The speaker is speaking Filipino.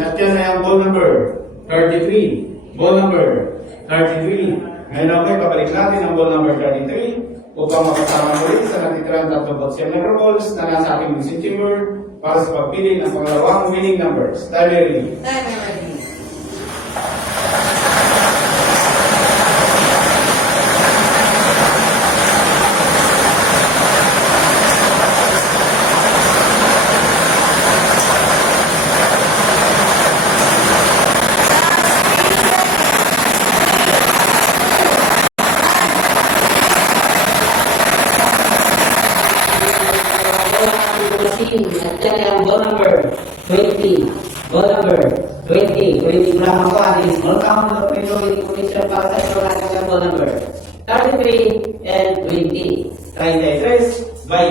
At yan ay ang ball number 33. Ball number 33. Ngayon okay, pabalik natin ang ball number 33 upang makasama ulit sa natitirang tatlong botsyan number balls na nasa ating missing chamber para sa pagpili ng pangalawang winning numbers. Time ready. Time ready. At yan ang ball number 20. Ball number 20. 20 gram ako at is small count of Pinoy Commission para sa ito natin ang ball number 33 and 20. 33 by